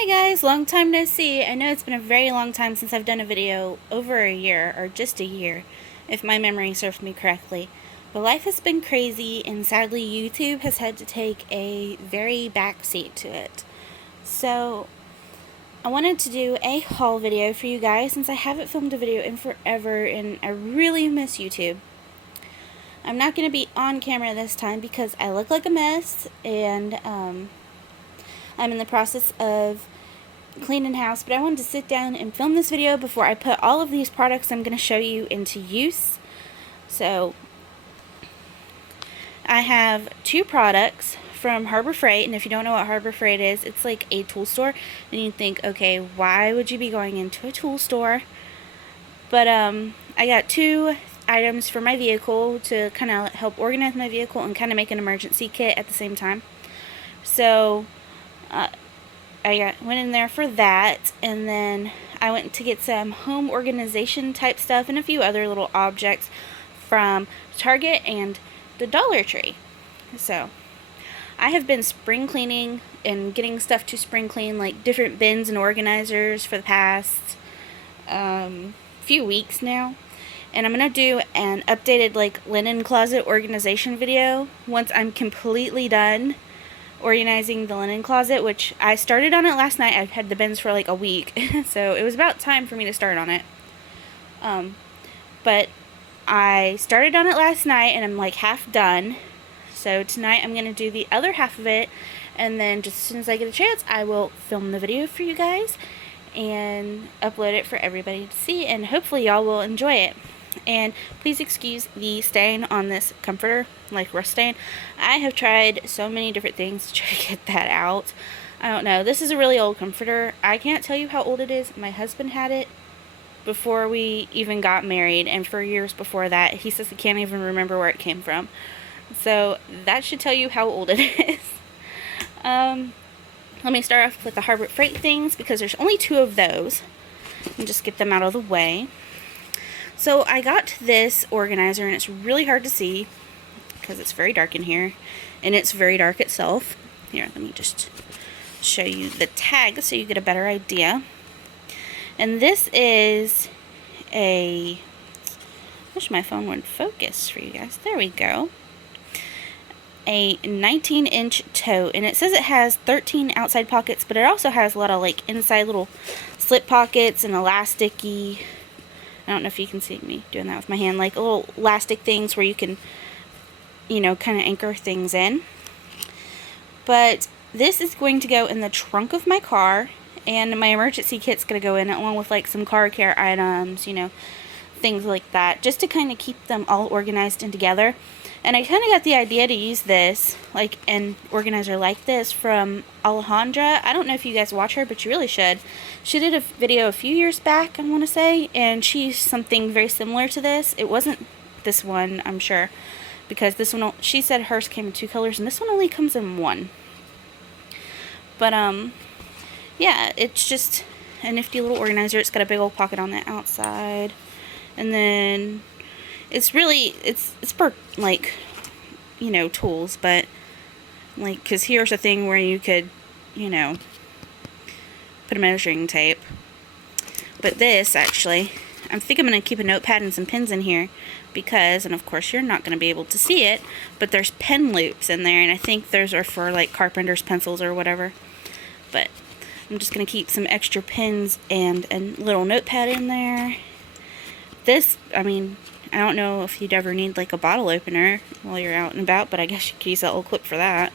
Hi guys, long time no see. I know it's been a very long time since I've done a video, over a year, or just a year, if my memory serves me correctly. But life has been crazy, and sadly YouTube has had to take a very back seat to it. So, I wanted to do a haul video for you guys since I haven't filmed a video in forever, and I really miss YouTube. I'm not going to be on camera this time because I look like a mess, and I'm in the process of cleaning house, but I wanted to sit down and film this video before I put all of these products I'm going to show you into use. So I have two products from Harbor Freight, and if you don't know what Harbor Freight is, it's like a tool store, and you think, okay, why would you be going into a tool store? But I got two items for my vehicle to kind of help organize my vehicle and kind of make an emergency kit at the same time. So I went in there for that, and then I went to get some home organization type stuff and a few other little objects from Target and the Dollar Tree. So I have been spring cleaning and getting stuff to spring clean, like different bins and organizers, for the past few weeks now. And I'm going to do an updated like linen closet organization video once I'm completely done organizing the linen closet, which I started on it last night. I've had the bins for like a week, so it was about time for me to start on it. But I started on it last night, and I'm like half done. So tonight I'm going to do the other half of it, and then just as soon as I get a chance, I will film the video for you guys and upload it for everybody to see, and hopefully y'all will enjoy it. And please excuse the stain on this comforter, like rust stain. I have tried so many different things to try to get that out. I don't know. This is a really old comforter. I can't tell you how old it is. My husband had it before we even got married, and for years before that. He says he can't even remember where it came from. So that should tell you how old it is. Let me start off with the Harbor Freight things, because there's only two of those. And just get them out of the way. So I got this organizer, and it's really hard to see because it's very dark in here, and it's very dark itself. Here, let me just show you the tag so you get a better idea. And this is a, wish my phone would focus for you guys. There we go. A 19-inch tote, and it says it has 13 outside pockets, but it also has a lot of like inside little slip pockets and elasticy. I don't know if you can see me doing that with my hand, like little elastic things where you can, you know, kind of anchor things in. But this is going to go in the trunk of my car, and my emergency kit's going to go in it, along with like some car care items, you know, things like that, just to kind of keep them all organized and together. And I kind of got the idea to use this, like an organizer like this, from Alejandra. I don't know if you guys watch her, but you really should. She did a video a few years back, I want to say, and she used something very similar to this. It wasn't this one, I'm sure, because this one, she said hers came in two colors, and this one only comes in one. But, yeah, it's just a nifty little organizer. It's got a big old pocket on the outside. And then it's really, it's for, like, you know, tools, but, like, because here's a thing where you could, you know, put a measuring tape. But this, actually, I think I'm going to keep a notepad and some pins in here because, and of course you're not going to be able to see it, but there's pen loops in there, and I think those are for, like, carpenter's pencils or whatever. But I'm just going to keep some extra pins and a little notepad in there. This, I mean, I don't know if you'd ever need like a bottle opener while you're out and about, but I guess you could use that little clip for that.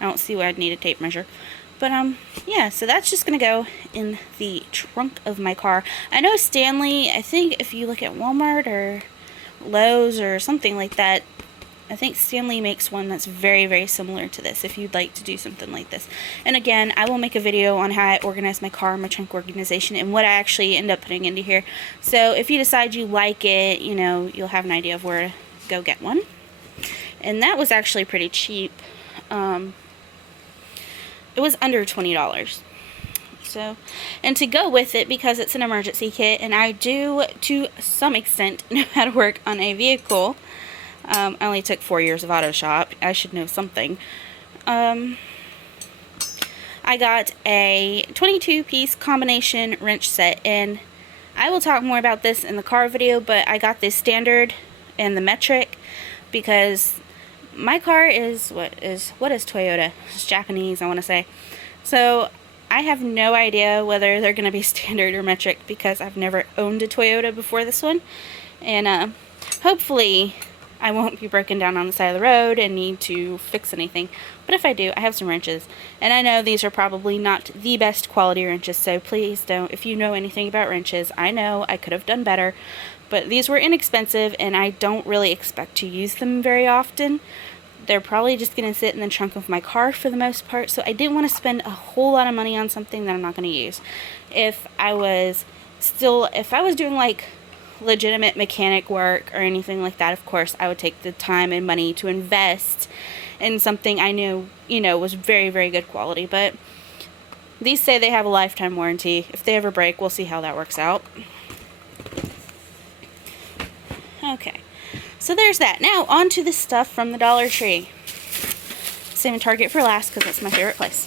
I don't see why I'd need a tape measure. But, yeah, so that's just going to go in the trunk of my car. I know Stanley, I think if you look at Walmart or Lowe's or something like that, I think Stanley makes one that's very, very similar to this, if you'd like to do something like this. And again, I will make a video on how I organize my car, my trunk organization, and what I actually end up putting into here. So if you decide you like it, you know, you'll have an idea of where to go get one. And that was actually pretty cheap. It was under $20. So, and to go with it, because it's an emergency kit, and I do, to some extent, know how to work on a vehicle. I only took 4 years of auto shop. I should know something. I got a 22-piece combination wrench set, and I will talk more about this in the car video, but I got this standard and the metric because my car is, what is Toyota? It's Japanese, I want to say. So I have no idea whether they're going to be standard or metric because I've never owned a Toyota before this one. And hopefully I won't be broken down on the side of the road and need to fix anything. But if I do, I have some wrenches. And I know these are probably not the best quality wrenches, so please don't, if you know anything about wrenches, I know I could have done better. But these were inexpensive, and I don't really expect to use them very often. They're probably just going to sit in the trunk of my car for the most part, so I didn't want to spend a whole lot of money on something that I'm not going to use. If I was doing like legitimate mechanic work or anything like that, of course I would take the time and money to invest in something I knew, was very, very good quality. But these say they have a lifetime warranty. If they ever break, we'll see how that works out. Okay, so there's that. Now on to the stuff from the Dollar Tree. Saving Target for last because that's my favorite place.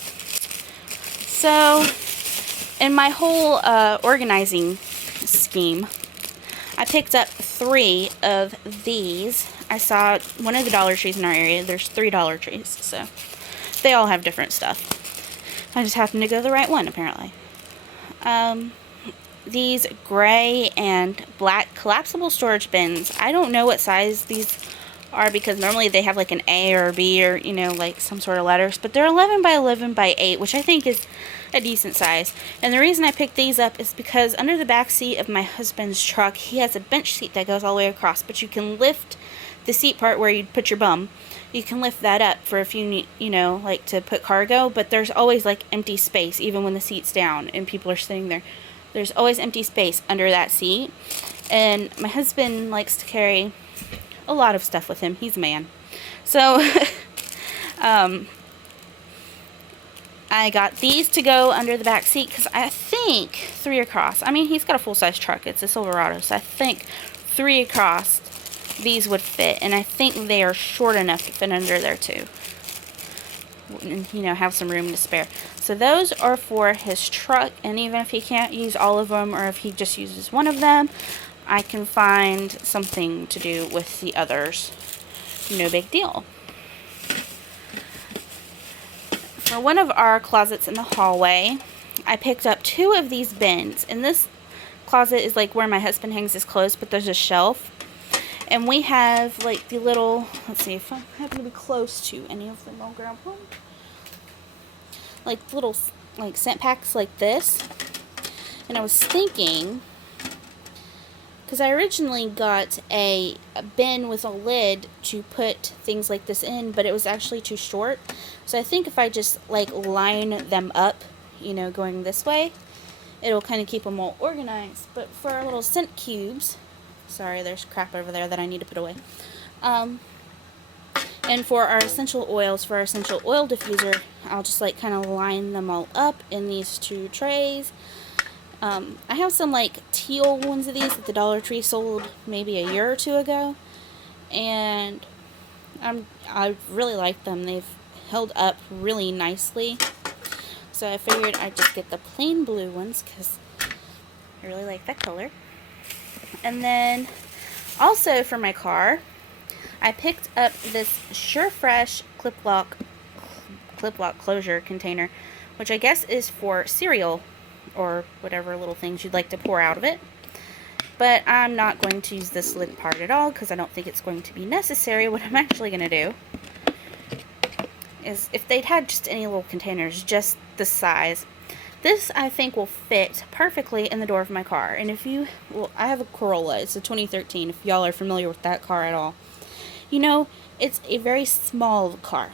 So in my whole organizing scheme, I picked up 3 of these. I saw one of the Dollar Trees in our area. There's 3 Dollar Trees, so they all have different stuff. I just happened to go to the right one, apparently. These gray and black collapsible storage bins. I don't know what size these are because normally they have like an A or a B or, like some sort of letters. But they're 11 by 11 by 8, which I think is a decent size. And the reason I picked these up is because under the back seat of my husband's truck, he has a bench seat that goes all the way across. But you can lift the seat part where you put your bum. You can lift that up for if you need, like to put cargo. But there's always like empty space even when the seat's down and people are sitting there. There's always empty space under that seat. And my husband likes to carry a lot of stuff with him. He's a man. So, I got these to go under the back seat because I think 3 across. I mean, he's got a full-size truck. It's a Silverado. So I think 3 across these would fit. And I think they are short enough to fit under there too. And, have some room to spare. So those are for his truck, and even if he can't use all of them, or if he just uses one of them, I can find something to do with the others. No big deal. For one of our closets in the hallway, I picked up 2 of these bins, and this closet is like where my husband hangs his clothes, but there's a shelf. And we have like the little, let's see if I happen to be close to any of them, I'll grab one. Like little like scent packs like this. And I was thinking, because I originally got a bin with a lid to put things like this in, but it was actually too short. So I think if I just like line them up, going this way, it'll kind of keep them all organized. But for our little scent cubes, sorry, there's crap over there that I need to put away. And for our essential oils, for our essential oil diffuser, I'll just like kind of line them all up in these 2 trays. I have some like teal ones of these that the Dollar Tree sold maybe a year or 2 ago. And I really like them. They've held up really nicely. So I figured I'd just get the plain blue ones because I really like that color. And then also for my car, I picked up this SureFresh clip lock closure container, which I guess is for cereal or whatever little things you'd like to pour out of it. But I'm not going to use this lid part at all because I don't think it's going to be necessary. What I'm actually going to do is, if they'd had just any little containers, just the size, this I think will fit perfectly in the door of my car. And if you, I have a Corolla, it's a 2013, if y'all are familiar with that car at all. It's a very small car.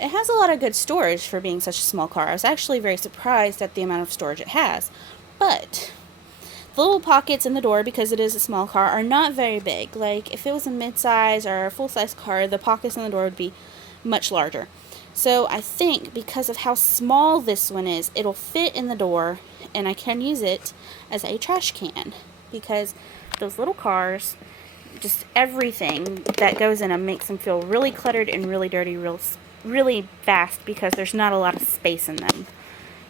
It has a lot of good storage for being such a small car. I was actually very surprised at the amount of storage it has. But the little pockets in the door, because it is a small car, are not very big. Like, if it was a mid-size or a full-size car, the pockets in the door would be much larger. So I think because of how small this one is, it'll fit in the door, and I can use it as a trash can. Because those little cars, just everything that goes in them makes them feel really cluttered and really dirty real really fast because there's not a lot of space in them.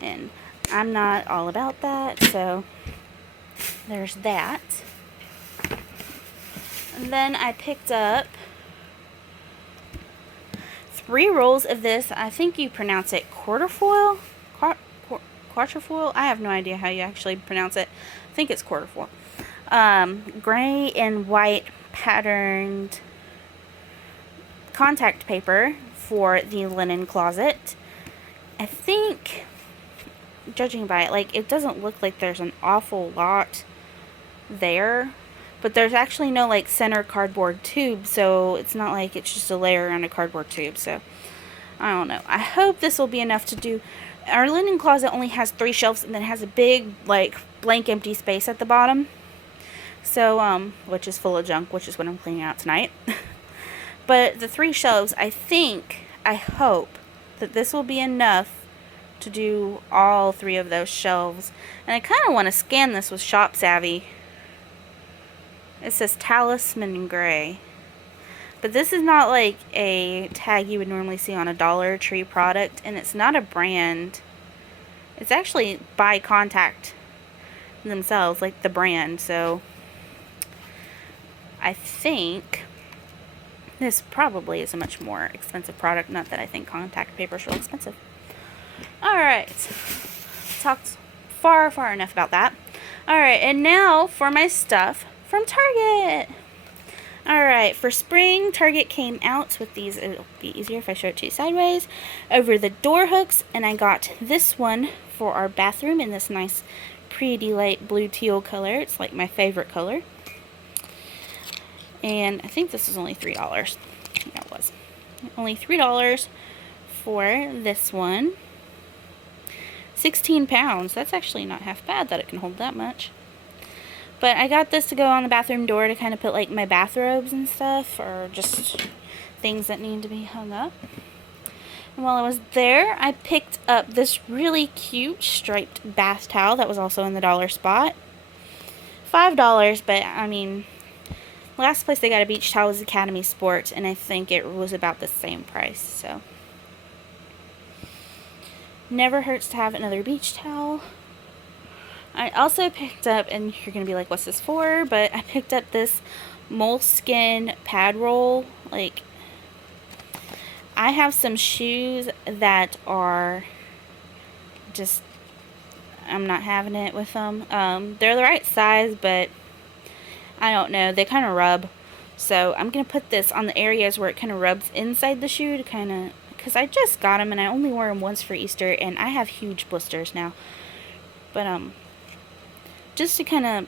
And I'm not all about that, so there's that. And then I picked up 3 rolls of this. I think you pronounce it quarterfoil? Quatrefoil? I have no idea how you actually pronounce it. I think it's quarterfoil. Gray and white patterned contact paper for the linen closet. I think, judging by it, like, it doesn't look like there's an awful lot there, but there's actually no, like, center cardboard tube, so it's not like it's just a layer on a cardboard tube. So I don't know. I hope this will be enough to do. Our linen closet only has 3 shelves, and then it has a big, like, blank empty space at the bottom, so which is full of junk, which is what I'm cleaning out tonight. But the 3 shelves, I hope that this will be enough to do all 3 of those shelves. And I kind of want to scan this with Shop Savvy. It says Talisman Gray. But this is not like a tag you would normally see on a Dollar Tree product, and it's not a brand. It's actually by Contact themselves, like the brand. So I think this probably is a much more expensive product. Not that I think contact paper is real expensive. Alright, talked far enough about that. Alright, and now for my stuff from Target. Alright, for spring, Target came out with these. It'll be easier if I show it to you sideways. Over the door hooks, and I got this one for our bathroom in this nice pretty light blue teal color. It's like my favorite color. And I think this is only $3. Yeah, it was. Only $3 for this one. 16 pounds. That's actually not half bad that it can hold that much. But I got this to go on the bathroom door to kind of put like my bathrobes and stuff, or just things that need to be hung up. And while I was there, I picked up this really cute striped bath towel that was also in the dollar spot. $5, but I mean, last place they got a beach towel was Academy Sports, and I think it was about the same price, so never hurts to have another beach towel. I also picked up, and you're going to be like, what's this for? But I picked up this moleskin pad roll. Like, I have some shoes that are just, I'm not having it with them. They're the right size, but I don't know. They kind of rub. So I'm going to put this on the areas where it kind of rubs inside the shoe to kind of, because I just got them and I only wore them once for Easter, and I have huge blisters now. But, just to kind of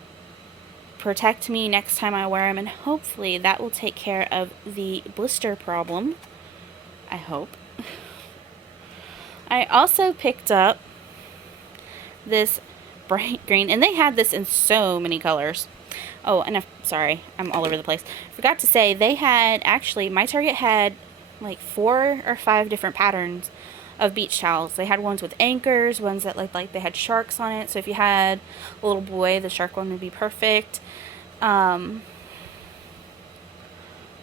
protect me next time I wear them, and hopefully that will take care of the blister problem. I hope. I also picked up this bright green, and they had this in so many colors. Oh, and sorry, I'm all over the place. Forgot to say, they had, actually, my Target had like 4 or 5 different patterns of beach towels. They had ones with anchors, ones that looked like they had sharks on it. So if you had a little boy, the shark one would be perfect. One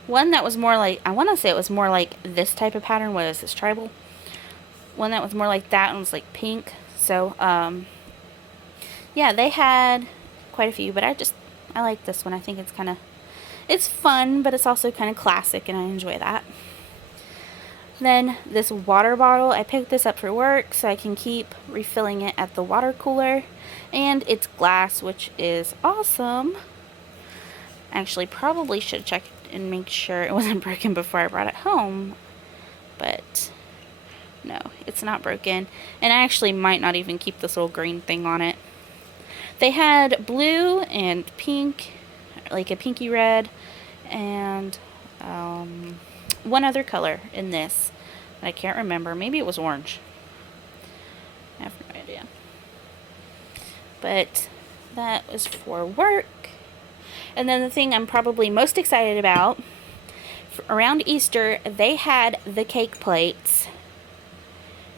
that was more like, I want to say it was more like this type of pattern. What is this, tribal? One that was more like that and was like pink. So, yeah, they had quite a few, but I like this one. I think it's kind of, it's fun, but it's also kind of classic, and I enjoy that. Then this water bottle, I picked this up for work so I can keep refilling it at the water cooler, and it's glass, which is awesome. Actually, probably should check and make sure it wasn't broken before I brought it home, but no, it's not broken. And I actually might not even keep this little green thing on it. They had blue and pink, like a pinky red, and one other color in this that I can't remember. Maybe it was orange. I have no idea. But that was for work. And then the thing I'm probably most excited about, around Easter, they had the cake plates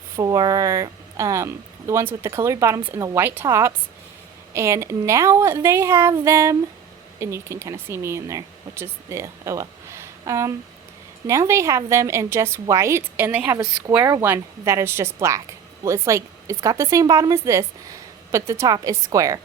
for the ones with the colored bottoms and the white tops. And now they have them, and you can kind of see me in there, which is, oh well. Now they have them in just white, and they have a square one that is just black. Well, it's like, it's got the same bottom as this, but the top is square.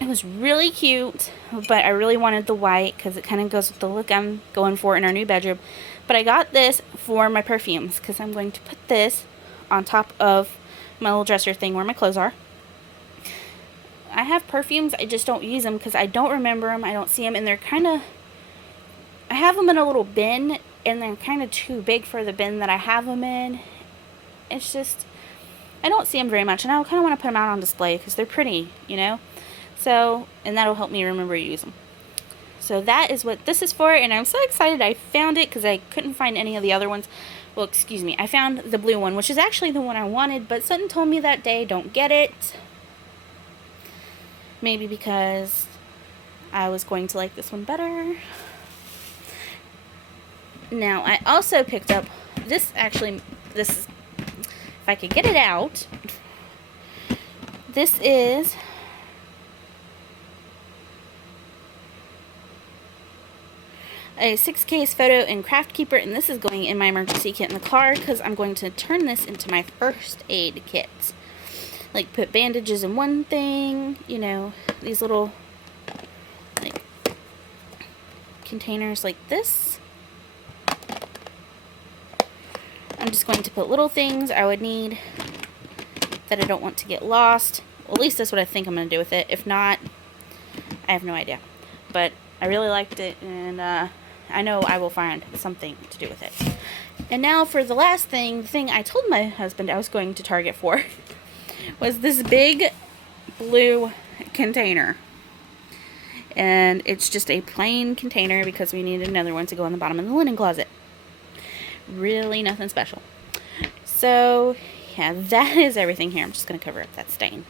It was really cute, but I really wanted the white because it kind of goes with the look I'm going for in our new bedroom. But I got this for my perfumes because I'm going to put this on top of my little dresser thing where my clothes are. I have perfumes, I just don't use them because I don't remember them, I don't see them, and they're kind of, I have them in a little bin, and they're kind of too big for the bin that I have them in. It's just, I don't see them very much, and I kind of want to put them out on display because they're pretty, you know? So, and that'll help me remember to use them. So that is what this is for, and I'm so excited I found it because I couldn't find any of the other ones. Well, excuse me, I found the blue one, which is actually the one I wanted, but Sutton told me that day, don't get it. Maybe because I was going to like this one better. Now, I also picked up this, actually, this is, if I could get it out, this is a 6-case photo and craft keeper, and this is going in my emergency kit in the car because I'm going to turn this into my first aid kit. Like, put bandages in one thing, you know, these little, like, containers like this. I'm just going to put little things I would need that I don't want to get lost. Well, at least that's what I think I'm going to do with it. If not, I have no idea. But I really liked it, and I know I will find something to do with it. And now for the last thing, the thing I told my husband I was going to Target for was this big blue container. And it's just a plain container because we needed another one to go on the bottom of the linen closet. Really nothing special. So, yeah, that is everything here. I'm just going to cover up that stain.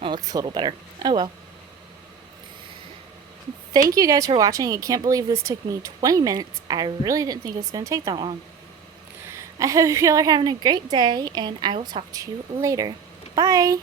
Well, it looks a little better. Oh well. Thank you guys for watching. I can't believe this took me 20 minutes. I really didn't think it was going to take that long. I hope you all are having a great day, and I will talk to you later. Bye!